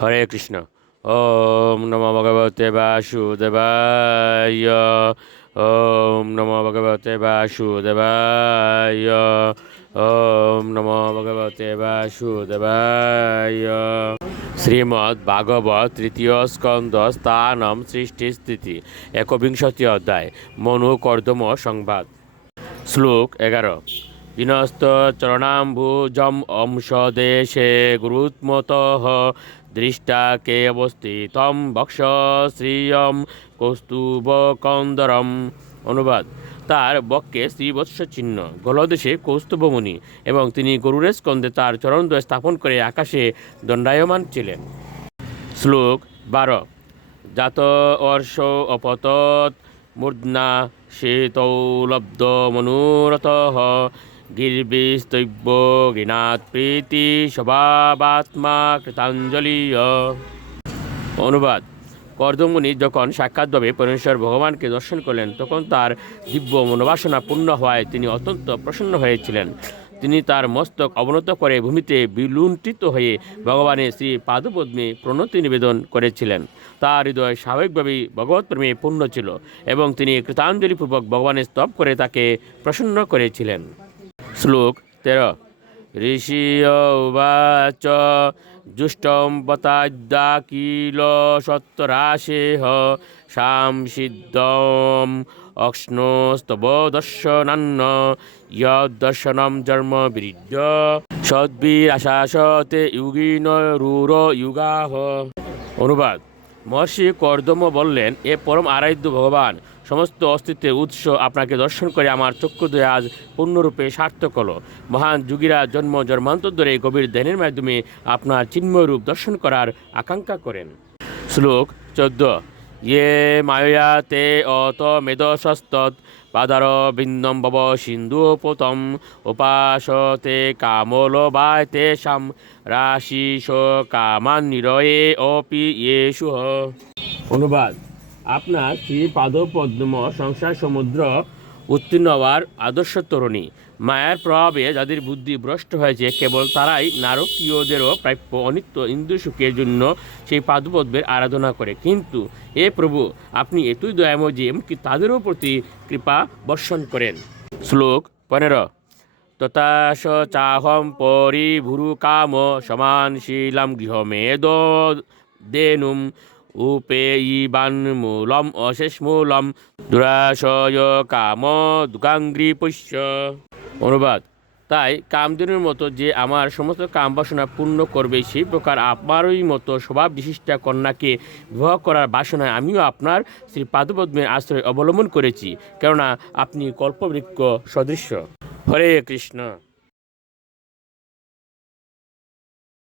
হরে কৃষ্ণ। ওম নমো ভগবতে বাসুদেবায়। ওম নমো ভগবতে বাসুদেবায়। ওম নমো ভগবতে বাসুদেবায়। শ্রীমদ্ ভাগবত তৃতীয় স্কন্দ স্থানম সৃষ্টি স্থিতি একবিংশতি অধ্যায় মনু কর্দম সংবাদ। শ্লোক 11। বিনস্ত চরণাম্বুজম অংশদেশে গুরুত্মতঃ দৃষ্টা কে অবস্থিতম বক্ষ শ্রিয়ম কৌস্তুভকন্দরম। অনুবাদ: তার বক্ষে শ্রীবৎস চিহ্ন, গলদেশে কৌস্তুভমণি, এবং তিনি গরুরের স্কন্ধে তার চরণদ্বয় স্থাপন করে আকাশে দণ্ডায়মান ছিলেন। শ্লোক 12। জাত অর্ষ অপতৎ মূর্ধনা শেতৌ লব্ধ মনুরতঃ গির্বিস্তৈব্য গিনাত প্রীতি স্বভাবাত্মা কৃতাঞ্জলিয়। অনুবাদ: কর্দমুনি যখন সাক্ষাৎভাবে পরমেশ্বর ভগবানকে দর্শন করলেন, তখন তার দিব্য মনোবাসনা পূর্ণ হওয়ায় তিনি অত্যন্ত প্রসন্ন হয়েছিলেন। তিনি তার মস্তক অবনত করে ভূমিতে বিলুণ্ঠিত হয়ে ভগবানের শ্রী পাদপদ্মে প্রণতি নিবেদন করেছিলেন। তার হৃদয় স্বাভাবিকভাবেই ভগবত প্রেমে পূর্ণ ছিল এবং তিনি কৃতাঞ্জলিপূর্বক ভগবানের স্তব করে তাকে প্রসন্ন করেছিলেন। শ্লোক 13। ঋষিয় উবাচ জুষ্টম বতাদ্যা কিল সত্তরাশেহ সাংসিদ্ধম অক্ষ্ণস্তব দর্শনান্ন যদর্শনম জন্ম বিরিদ্ধ সদ্বিরাশাসতে ইউগিন রূর যুগাহ। অনুবাদ: মহর্ষি কর্দম বললেন, এ পরম আরাধ্য ভগবান, সমস্ত অস্তিত্বের উৎস, আপনাকে দর্শন করে আমার চক্ষুদ্বয় আজ পূর্ণরূপে সার্থক হল। মহান যোগীরা জন্ম জন্মান্তর ধরে গভীর ধ্যানের মাধ্যমে আপনার চিন্ময় রূপ দর্শন করার আকাঙ্ক্ষা করেন। শ্লোক 14। ইয়ে মায়া তে অত মেদসস্তৎ পাদার বিন্দম ভব সিন্ধুপতম উপাসতে কামলোবায় তেষাম রাশিস কামান নিরয়ে অপি ইয়েষু। অনুবাদ: আপনার শ্রী পাদপদ্ম সংসার সমুদ্র উত্তীর্ণ হওয়ার আদর্শ তরুণী। মায়ার প্রভাবে যাদের বুদ্ধি ভ্রষ্ট হয়েছে, কেবল তারাই নারকীয়দেরও প্রাপ্য অনিত্য ইন্দ্রিয় সুখের জন্য সেই পাদপদ্মের আরাধনা করে। কিন্তু এ প্রভু, আপনি এতই দয়াময় যে এমনকি তাদেরও প্রতি কৃপা বর্ষণ করেন। শ্লোক 15। তথাস চাহম পরিভুরু কাম সমানশীলাম গৃহমেদ দেনুম উপেয়িবান মূলম অশেষ মূলম দুরাশয় কাম দুগাঙ্গ্রিপস্য। অনুবাদ: তাই কামধেনুর মতো যে আমার সমস্ত কাম বাসনা পূর্ণ করবে, সেই প্রকার আপনারই মতো স্বভাব বিশিষ্টা কন্যাকে বিবাহ করার বাসনায় আমিও আপনার শ্রী পাদপদ্মের আশ্রয় অবলম্বন করেছি, কেননা আপনি কল্পবৃক্ষ সদৃশ্য। হরে কৃষ্ণ।